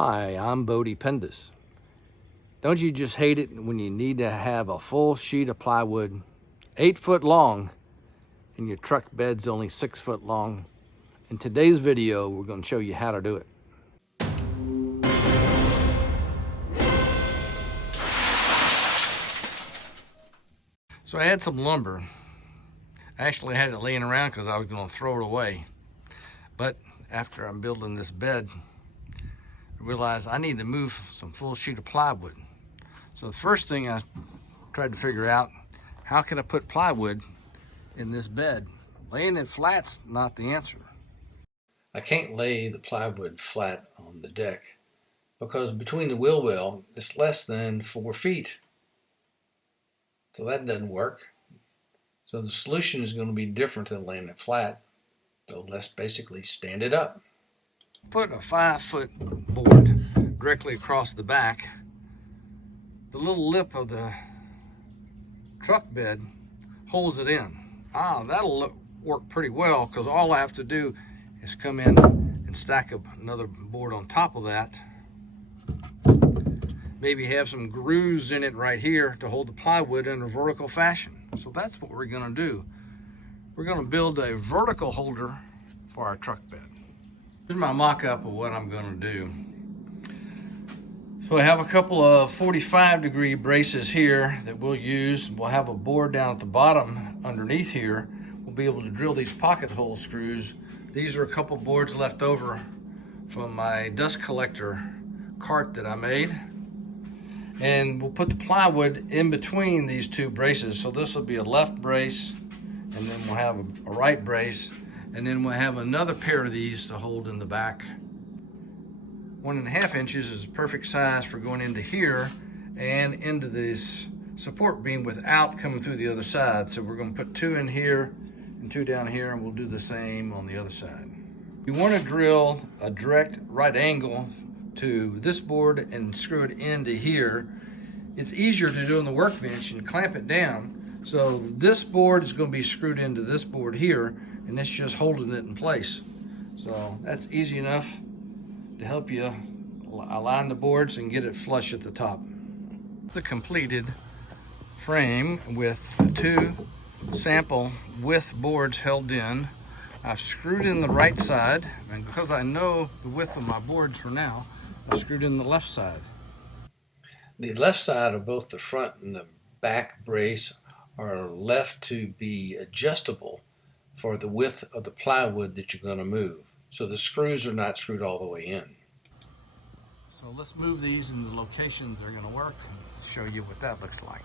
Hi, I'm Bodie Pendus. Don't you just hate it when you need to have a full sheet of plywood 8 foot long and your truck bed's only 6 foot long? In today's video, we're going to show you how to do it. So I had some lumber. I actually had it laying around because I was going to throw it away. But after I'm building this bed, I realized I need to move some full sheet of plywood. So the first thing I tried to figure out, how can I put plywood in this bed? Laying it flat's not the answer. I can't lay the plywood flat on the deck because between the wheel well, it's less than 4 feet. So that doesn't work. So the solution is going to be different than laying it flat. So let's basically stand it up. Put a 5 foot board directly across the back. The little lip of the truck bed holds it in. That'll work pretty well because all I have to do is come in and stack up another board on top of that. Maybe have some grooves in it right here to hold the plywood in a vertical fashion. So that's what we're going to do. We're going to build a vertical holder for our truck bed. Here's my mock-up of what I'm going to do. So I have a couple of 45-degree braces here that we'll use. We'll have a board down at the bottom underneath here. We'll be able to drill these pocket hole screws. These are a couple boards left over from my dust collector cart that I made. And we'll put the plywood in between these two braces. So this will be a left brace, and then we'll have a right brace, and then we'll have another pair of these to hold in the back. 1.5 inches is a perfect size for going into here and into this support beam without coming through the other side. So we're going to put 2 in here and 2 down here, and we'll do the same on the other side. You want to drill a direct right angle to this board and screw it into here. It's easier to do on the workbench and clamp it down. So this board is going to be screwed into this board here, and it's just holding it in place. So that's easy enough to help you align the boards and get it flush at the top. It's a completed frame with 2 sample width boards held in. I've screwed in the right side, and because I know the width of my boards for now, I screwed in the left side. The left side of both the front and the back brace are left to be adjustable for the width of the plywood that you're going to move. So the screws are not screwed all the way in. So let's move these in the locations they're going to work and show you what that looks like.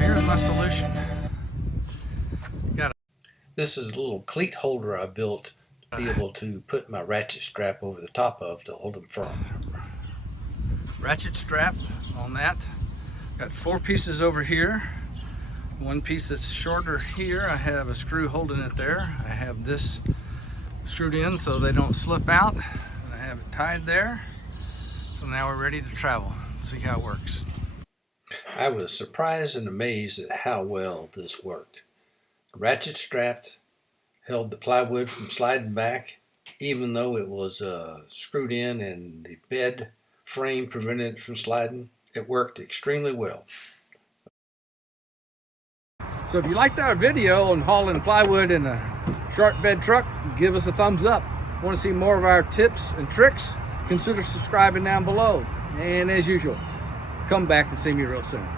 Here's my solution. This is a little cleat holder I built to be able to put my ratchet strap over the top of to hold them firm. Ratchet strap on that. Got 4 pieces over here. 1 piece that's shorter here. I have a screw holding it there. I have this screwed in so they don't slip out. And I have it tied there. So now we're ready to travel. See how it works. I was surprised and amazed at how well this worked. Ratchet strapped, held the plywood from sliding back, even though it was screwed in and the bed frame prevented it from sliding. It worked extremely well. So if you liked our video on hauling plywood in a short bed truck, give us a thumbs up. Want to see more of our tips and tricks? Consider subscribing down below. And as usual, come back and see me real soon.